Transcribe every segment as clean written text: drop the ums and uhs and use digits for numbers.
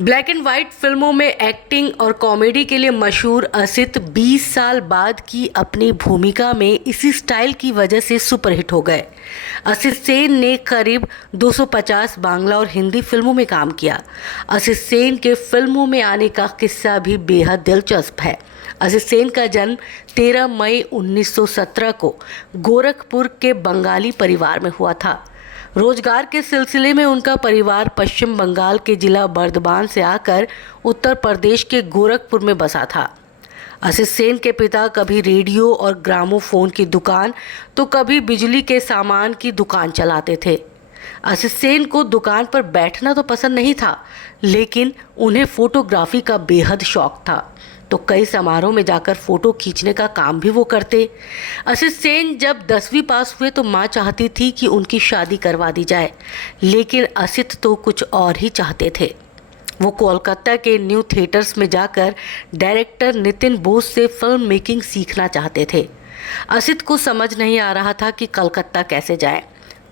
Black and white फिल्मों में acting और कॉमेडी के लिए मशहूर असित 20 साल बाद की अपनी भूमिका में इसी स्टाइल की वजह से सुपरहिट हो गए। असित सेन ने करीब 250 बांग्ला और हिंदी फिल्मों में काम किया। असित सेन के फिल्मों में आने का किस्सा भी बेहद दिलचस्प है। असित सेन का जन्म 13 मई 1917 को गोरखपुर के बंगाली परिवार में हुआ था। रोजगार के सिलसिले में उनका परिवार पश्चिम बंगाल के जिला बर्दवान से आकर उत्तर प्रदेश के गोरखपुर में बसा था। असित सेन के पिता कभी रेडियो और ग्रामोफोन की दुकान तो कभी बिजली के सामान की दुकान चलाते थे। असित सेन को दुकान पर बैठना तो पसंद नहीं था, लेकिन उन्हें फोटोग्राफी का बेहद शौक था, तो कई समारोह में जाकर फोटो खींचने का काम भी वो करते। असित सेन जब 10वीं पास हुए तो माँ चाहती थी कि उनकी शादी करवा दी जाए, लेकिन असित तो कुछ और ही चाहते थे। वो कोलकाता के न्यू थिएटर्स में जाकर डायरेक्टर नितिन बोस से फिल्म मेकिंग सीखना चाहते थे। असित को समझ नहीं आ रहा था कि कलकत्ता कैसे जाएं।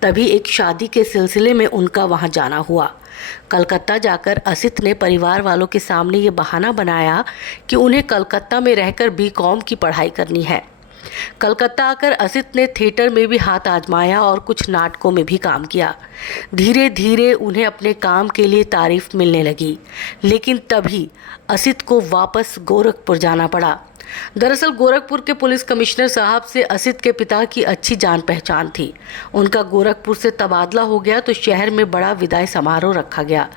तभी एक शादी के सिलसिले में उनका वहां जाना हुआ। कलकत्ता जाकर असित ने परिवार वालों के सामने ये बहाना बनाया कि उन्हें कलकत्ता में रहकर बीकॉम की पढ़ाई करनी है। कलकत्ता आकर असित ने थिएटर में भी हाथ आजमाया और कुछ नाटकों में भी काम किया। धीरे धीरे उन्हें अपने काम के लिए तारीफ मिलने लगी, लेकिन तभी असित को वापस गोरखपुर जाना पड़ा। दरअसल गोरखपुर के पुलिस कमिश्नर साहब से असित के पिता की अच्छी जान पहचान थी। उनका गोरखपुर से तबादला हो गया तो शहर में बड़ा विदाई समारोह रखा गया।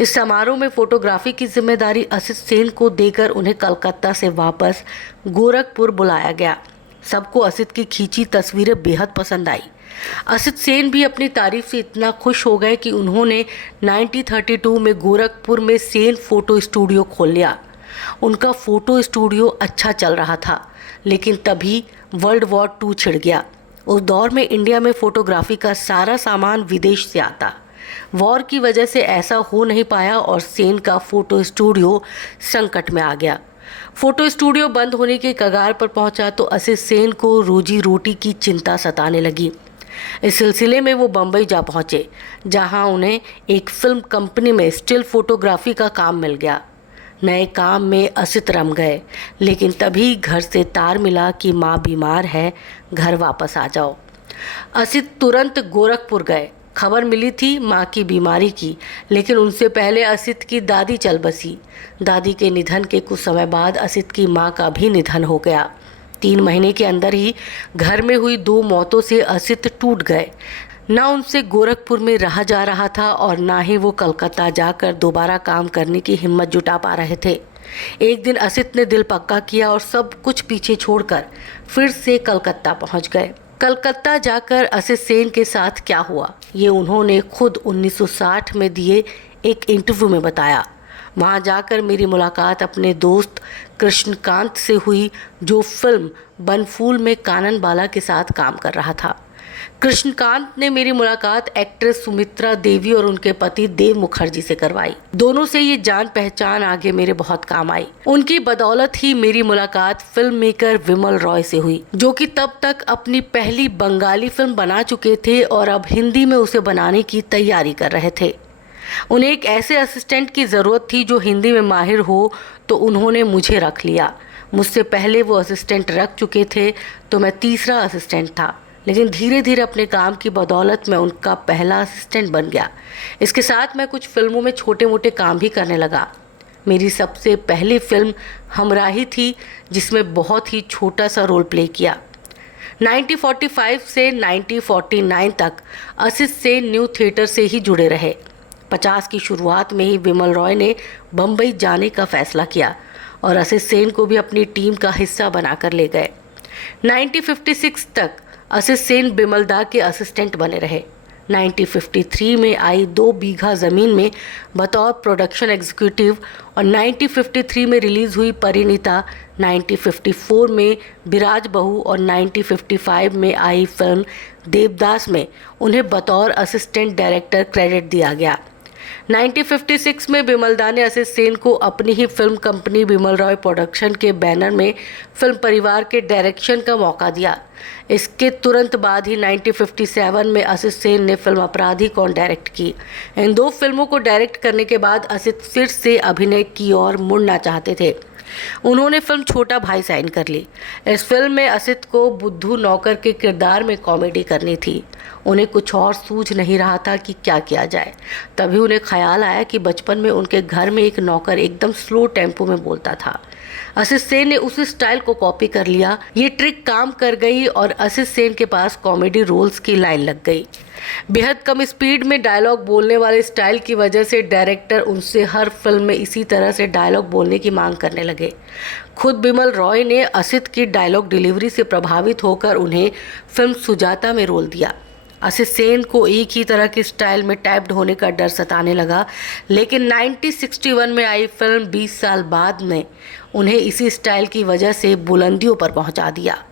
इस समारोह में फोटोग्राफी की जिम्मेदारी असित सेन को देकर उन्हें कलकत्ता से वापस गोरखपुर बुलाया गया। सबको असित की खींची तस्वीरें बेहद पसंद आई। असित सेन भी अपनी तारीफ से इतना खुश हो गए कि उन्होंने 1932 में गोरखपुर में सेन फोटो स्टूडियो खोल लिया। उनका फोटो स्टूडियो अच्छा चल रहा था, लेकिन तभी वर्ल्ड वॉर 2 छिड़ गया। उस दौर में इंडिया में फोटोग्राफी का सारा सामान विदेश से आता। वॉर की वजह से ऐसा हो नहीं पाया और सेन का फोटो स्टूडियो संकट में आ गया। फोटो स्टूडियो बंद होने के कगार पर पहुंचा तो असित सेन को रोजी रोटी की चिंता सताने लगी। इस सिलसिले में वो बम्बई जा पहुंचे, जहां उन्हें एक फिल्म कंपनी में स्टिल फोटोग्राफी का काम मिल गया। नए काम में असित रम गए, लेकिन तभी घर से तार मिला कि माँ बीमार है, घर वापस आ जाओ। असित तुरंत गोरखपुर गए। खबर मिली थी माँ की बीमारी की, लेकिन उनसे पहले असित की दादी चल बसी। दादी के निधन के कुछ समय बाद असित की माँ का भी निधन हो गया। 3 महीने के अंदर ही घर में हुई 2 मौतों से असित टूट गए। ना उनसे गोरखपुर में रहा जा रहा था और ना ही वो कलकत्ता जाकर दोबारा काम करने की हिम्मत जुटा पा रहे थे। एक दिन असित ने दिल पक्का किया और सब कुछ पीछे छोड़कर फिर से कलकत्ता पहुंच गए। कलकत्ता जाकर असित सेन के साथ क्या हुआ, ये उन्होंने खुद 1960 में दिए एक इंटरव्यू में बताया। वहां जाकर मेरी मुलाकात अपने दोस्त कृष्णकांत से हुई, जो फिल्म बनफूल में कानन बाला के साथ काम कर रहा था। कृष्णकांत ने मेरी मुलाकात एक्ट्रेस सुमित्रा देवी और उनके पति देव मुखर्जी से करवाई। दोनों से ये जान पहचान आगे मेरे बहुत काम आई। उनकी बदौलत ही मेरी मुलाकात फिल्म मेकर विमल रॉय से हुई, जो कि तब तक अपनी पहली बंगाली फिल्म बना चुके थे और अब हिंदी में उसे बनाने की तैयारी कर रहे थे। उन्हें एक ऐसे असिस्टेंट की ज़रूरत थी जो हिंदी में माहिर हो, तो उन्होंने मुझे रख लिया। मुझसे पहले वो असिस्टेंट रख चुके थे, तो मैं तीसरा असिस्टेंट था, लेकिन धीरे धीरे अपने काम की बदौलत मैं उनका पहला असिस्टेंट बन गया। इसके साथ मैं कुछ फिल्मों में छोटे मोटे काम भी करने लगा। मेरी सबसे पहली फिल्म हमराही थी, जिसमें बहुत ही छोटा सा रोल प्ले किया। 1945 से 1949 तक असित सेन न्यू थिएटर से ही जुड़े रहे। 50 की शुरुआत में ही विमल रॉय ने बम्बई जाने का फैसला किया और असित सेन को भी अपनी टीम का हिस्सा बनाकर ले गए। 1956 तक असित सेन बिमलदा के असिस्टेंट बने रहे। 1953 में आई 2 बीघा ज़मीन में बतौर प्रोडक्शन एग्जीक्यूटिव और 1953 में रिलीज़ हुई परिणीता, 1954 में बिराज बहू और 1955 में आई फिल्म देवदास में उन्हें बतौर असिस्टेंट डायरेक्टर क्रेडिट दिया गया। 1956 में बिमलदा ने असित सेन को अपनी ही film company Bimal Roy production के बैनर में फिल्म परिवार के डायरेक्शन का मौका दिया। इसके तुरंत बाद ही 1957 में असित सेन ने फिल्म अपराधी कौन डायरेक्ट की। इन दो फिल्मों को डायरेक्ट करने के बाद असित फिर से अभिनय की ओर मुड़ना चाहते थे। उन्होंने फिल्म छोटा भाई साइन कर ली। इस फिल्म में असित को बुद्धू नौकर के किरदार में कॉमेडी करनी थी। उन्हें कुछ और सूझ नहीं रहा था कि क्या किया जाए। तभी उन्हें ख्याल आया कि बचपन में उनके घर में एक नौकर एकदम स्लो टेम्पो में बोलता था। असित सेन ने उस स्टाइल को कॉपी कर लिया। ये ट्रिक काम कर गई और असित सेन के पास कॉमेडी रोल्स की लाइन लग गई। बेहद कम स्पीड में डायलॉग बोलने वाले स्टाइल की वजह से डायरेक्टर उनसे हर फिल्म में इसी तरह से डायलॉग बोलने की मांग करने लगे। खुद बिमल रॉय ने असित की डायलॉग डिलीवरी से प्रभावित होकर उन्हें फिल्म सुजाता में रोल दिया। असित सेन को एक ही तरह के स्टाइल में टाइप्ड होने का डर सताने लगा, लेकिन 1961 में आई फिल्म 20 साल बाद ने उन्हें इसी स्टाइल की वजह से बुलंदियों पर पहुंचा दिया।